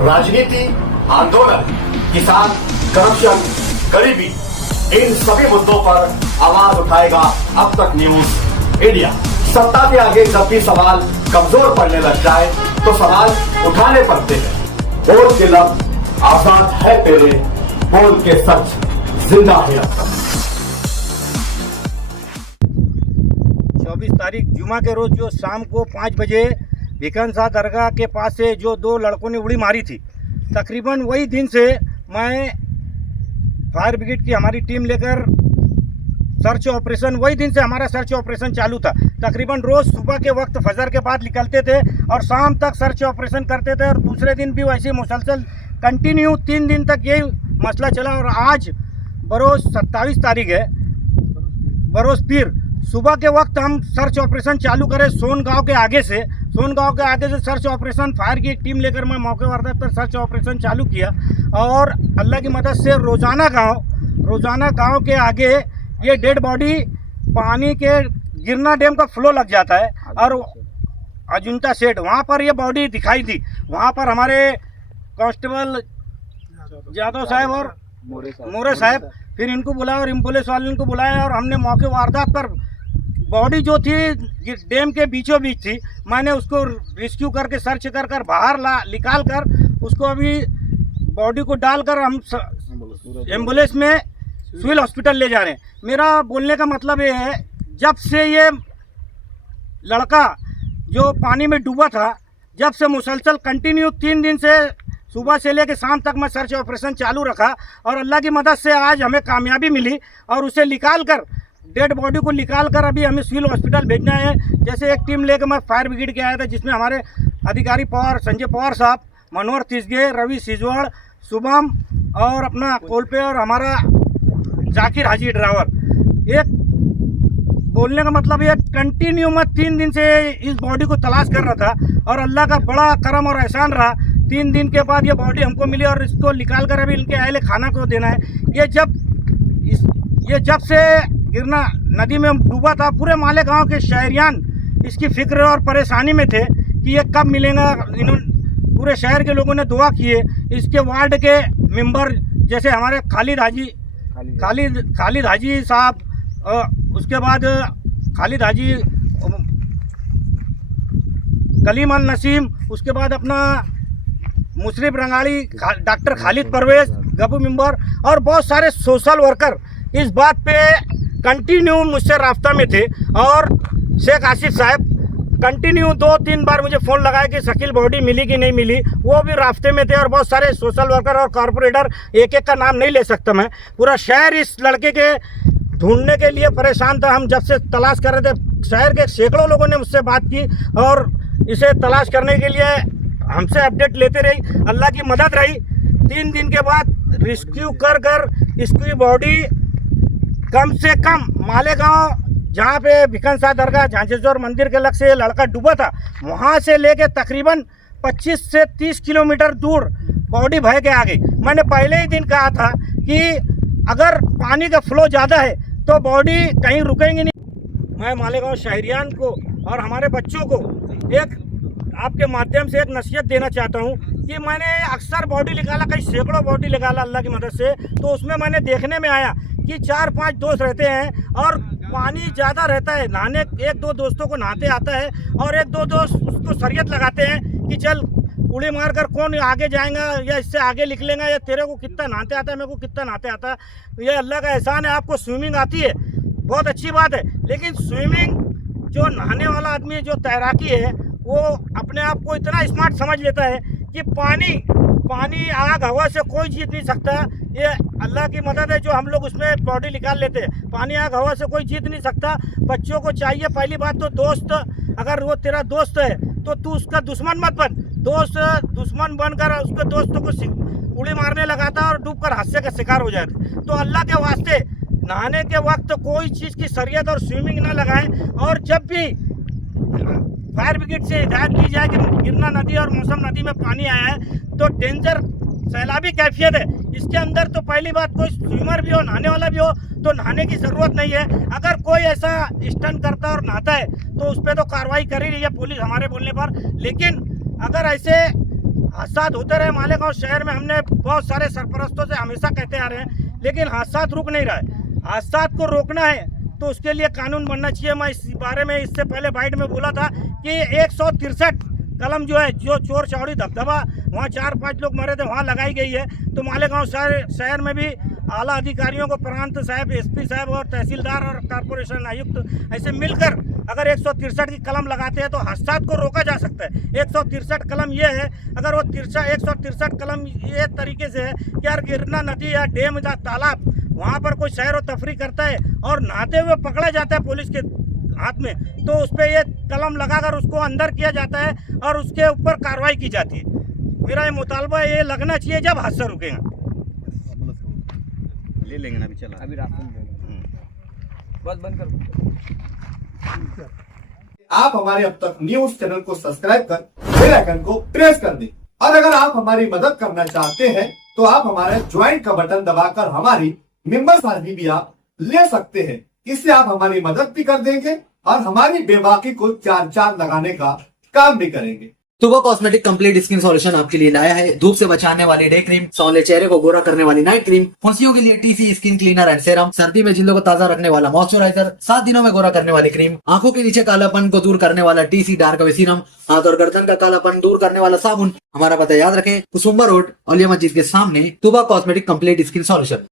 राजनीति, आंदोलन, किसान, करप्शन, गरीबी, इन सभी मुद्दों पर आवाज उठाएगा अब तक न्यूज इंडिया। सत्ता के आगे जब भी सवाल कमजोर पड़ने लग जाए तो सवाल उठाने पड़ते हैं। बोल के लफ्ज आजाद है तेरे, बोल के सच जिंदा है अब तक। 24 तारीख जुमा के रोज जो शाम को 5 बजे भिकन शाह दरगाह के पास से जो 2 लड़कों ने उड़ी मारी थी, तकरीबन वही दिन से मैं फायर ब्रिगेड की हमारी टीम लेकर सर्च ऑपरेशन, वही दिन से हमारा सर्च ऑपरेशन चालू था। तकरीबन रोज़ सुबह के वक्त फजर के बाद निकलते थे और शाम तक सर्च ऑपरेशन करते थे, और दूसरे दिन भी वैसे मुसलसल कंटिन्यू 3 दिन तक यही मसला चला। और आज बरोज़ 27 तारीख है, बरोज़ पीर, सुबह के वक्त हम सर्च ऑपरेशन चालू करें सोन गांव के आगे से सर्च ऑपरेशन फायर की एक टीम लेकर मैं मौके वारदात पर सर्च ऑपरेशन चालू किया। और अल्लाह की मदद से रोज़ाना गांव के आगे ये डेड बॉडी पानी के गिरना डैम का फ्लो लग जाता है, और अजंता सेठ वहाँ पर ये बॉडी दिखाई थी। वहाँ पर हमारे कांस्टेबल यादव साहब और मोरे साहब, फिर इनको बुलाया और एम्बुलेंस वाले को बुलाया, और हमने मौके वारदात पर बॉडी जो थी डैम के बीचों बीच थी, मैंने उसको रेस्क्यू करके सर्च कर बाहर निकाल कर उसको अभी बॉडी को डालकर हम एम्बुलेंस में सिविल हॉस्पिटल ले जा रहे हैं। मेरा बोलने का मतलब ये है, जब से ये लड़का जो पानी में डूबा था, जब से मुसलसल कंटिन्यू 3 दिन से सुबह से लेकर शाम तक मैं सर्च ऑपरेशन चालू रखा, और अल्लाह की मदद से आज हमें कामयाबी मिली, और उसे निकाल कर डेड बॉडी को निकाल कर अभी हमें सिविल हॉस्पिटल भेजना है। जैसे एक टीम लेकर मैं फायर ब्रिगेड के आया था, जिसमें हमारे अधिकारी पवार, संजय पवार साहब, मनोहर तिसगे, रवि सिजवाड़, शुभम और अपना कोलपे, और हमारा जाकिर हाजी ड्राइवर। एक बोलने का मतलब ये कंटिन्यू मैं 3 दिन से इस बॉडी को तलाश कर रहा था, और अल्लाह का बड़ा करम और एहसान रहा। 3 दिन के बाद ये बॉडी हमको मिली, और इसको निकाल कर अभी इनके अहले खाना को देना है। ये जब से गिरना नदी में डूबा था, पूरे माले गांव के शहरियान इसकी फिक्र और परेशानी में थे कि ये कब मिलेगा। इन्होंने पूरे शहर के लोगों ने दुआ किए। इसके वार्ड के मेंबर जैसे हमारे खालिद हाजी साहब, उसके बाद खालिद हाजी, कलीम अल नसीम, उसके बाद अपना मुशरिफ रंगाड़ी, डॉक्टर खालिद परवेज, गबू मेंबर, और बहुत सारे सोशल वर्कर इस बात पे कंटिन्यू मुझसे रास्ता में थे। और शेख आसिफ साहब कंटिन्यू 2-3 बार मुझे फ़ोन लगाया कि शकील बॉडी मिली कि नहीं मिली, वो भी रास्ते में थे। और बहुत सारे सोशल वर्कर और कॉरपोरेटर, एक का नाम नहीं ले सकता मैं, पूरा शहर इस लड़के के ढूंढने के लिए परेशान था। हम जब से तलाश कर रहे थे, शहर के सैकड़ों लोगों ने मुझसे बात की और इसे तलाश करने के लिए हमसे अपडेट लेते रही। अल्लाह की मदद रही। 3 दिन के बाद रेस्क्यू कर इसकी बॉडी कम से कम मालेगांव, जहाँ पे भिकन शाह दरगाह झांझेश्वर मंदिर के लग से लड़का डूबा था, वहाँ से लेके तकरीबन 25 से 30 किलोमीटर दूर बॉडी बह के आ गई। मैंने पहले ही दिन कहा था कि अगर पानी का फ्लो ज़्यादा है तो बॉडी कहीं रुकेंगी नहीं। मैं मालेगांव शहरियान को और हमारे बच्चों को एक आपके माध्यम से एक नसीहत देना चाहता हूँ कि मैंने अक्सर बॉडी निकाला, कई सैकड़ों बॉडी निकाला अल्लाह की मदद से, तो उसमें मैंने देखने में आया कि 4-5 दोस्त रहते हैं और पानी ज़्यादा रहता है। नहाने 1-2 दोस्तों को नहाते आता है, और 1-2 दोस्त उसको शरीयत लगाते हैं कि चल उड़ी मार कर कौन आगे जाएगा या इससे आगे निकलेगा, या तेरे को कितना नहाते आता है, मेरे को कितना नहाते आता है। ये अल्लाह का एहसान है। आपको स्विमिंग आती है, बहुत अच्छी बात है, लेकिन स्विमिंग जो नहाने वाला आदमी जो तैराकी है, वो अपने आप को इतना स्मार्ट समझ लेता है कि पानी आग हवा से कोई जीत नहीं सकता। ये अल्लाह की मदद है जो हम लोग उसमें बॉडी निकाल लेते हैं। पानी आग हवा से कोई जीत नहीं सकता। बच्चों को चाहिए, पहली बात तो दोस्त, अगर वो तेरा दोस्त है तो तू उसका दुश्मन मत बन। दोस्त दुश्मन बनकर उसके दोस्तों को उड़ी मारने लगाता और डूब कर हादसे का शिकार हो जाता। तो अल्लाह के वास्ते नहाने के वक्त कोई चीज़ की शरीयत और स्विमिंग ना लगाएं। और जब भी फायर ब्रिगेड से हिदायत दी जाए कि गिरना नदी और मौसम नदी में पानी आया है तो डेंजर सैलाबी कैफियत है, इसके अंदर तो पहली बात कोई स्विमर भी हो, नहाने वाला भी हो, तो नहाने की ज़रूरत नहीं है। अगर कोई ऐसा स्टंट करता है और नहाता है तो उस पर तो कार्रवाई कर ही रही है पुलिस हमारे बोलने पर। लेकिन अगर ऐसे हादसा होते रहे मालेगांव शहर में। हमने बहुत सारे सरपरस्तों से हमेशा कहते आ रहे हैं, लेकिन हादसा रुक नहीं रहा है। हादसा को रोकना है तो उसके लिए कानून बनना चाहिए। मैं इस बारे में इससे पहले बाइट में बोला था कि 163 कलम जो है, जो चोर चौड़ी धबधबा वहाँ 4-5 लोग मरे थे, वहाँ लगाई गई है। तो मालेगांव शहर में भी आला अधिकारियों को, प्रांत साहब, एसपी साहब और तहसीलदार और कॉर्पोरेशन आयुक्त ऐसे मिलकर अगर 163 की कलम लगाते हैं तो हादसा को रोका जा सकता है। 163 कलम ये है, अगर वो 163 कलम ये तरीके से है कि यार गिरना नदी या डैम या तालाब, वहाँ पर कोई सैर व तफरी करता है और नहाते हुए पकड़ा जाता है पुलिस के हाथ में, तो उस पर ये कलम लगाकर उसको अंदर किया जाता है और उसके ऊपर कार्रवाई की जाती है। मेरा ये मुतालबा ये लगना चाहिए जब हादसा रुकेगा। ले लेंगे ना, अभी चला, अभी रास्ते में बस बंद कर। आप हमारे अब तक न्यूज चैनल को सब्सक्राइब कर बेल आइकन को प्रेस कर दें। और अगर आप हमारी मदद करना चाहते हैं तो आप हमारे ज्वाइन का बटन दबाकर हमारी मेंबर साझी भी आप ले सकते हैं। इससे आप हमारी मदद भी कर देंगे और हमारी बेबाकी को चार लगाने का काम भी करेंगे। तुबा कॉस्मेटिक कंप्लीट स्किन सॉल्यूशन आपके लिए लाया है धूप से बचाने वाली डे क्रीम, सौले चेहरे को गोरा करने वाली नाइट क्रीम, फुंसियों के लिए TC skin cleaner and serum, सर्दी में जिल्दों को ताजा रखने वाला मॉइस्चराइजर, 7 दिनों में गोरा करने वाली क्रीम, आंखों के नीचे कालापन को दूर करने वाला टीसी डार्क वे सीरम, हाथ और गर्दन का कालापन दूर करने वाला साबुन। हमारा पता याद रखें, कुसुम्बा रोड, औलिया मस्जिद के सामने, तुबा कॉस्मेटिक कंप्लीट स्किन सॉल्यूशन।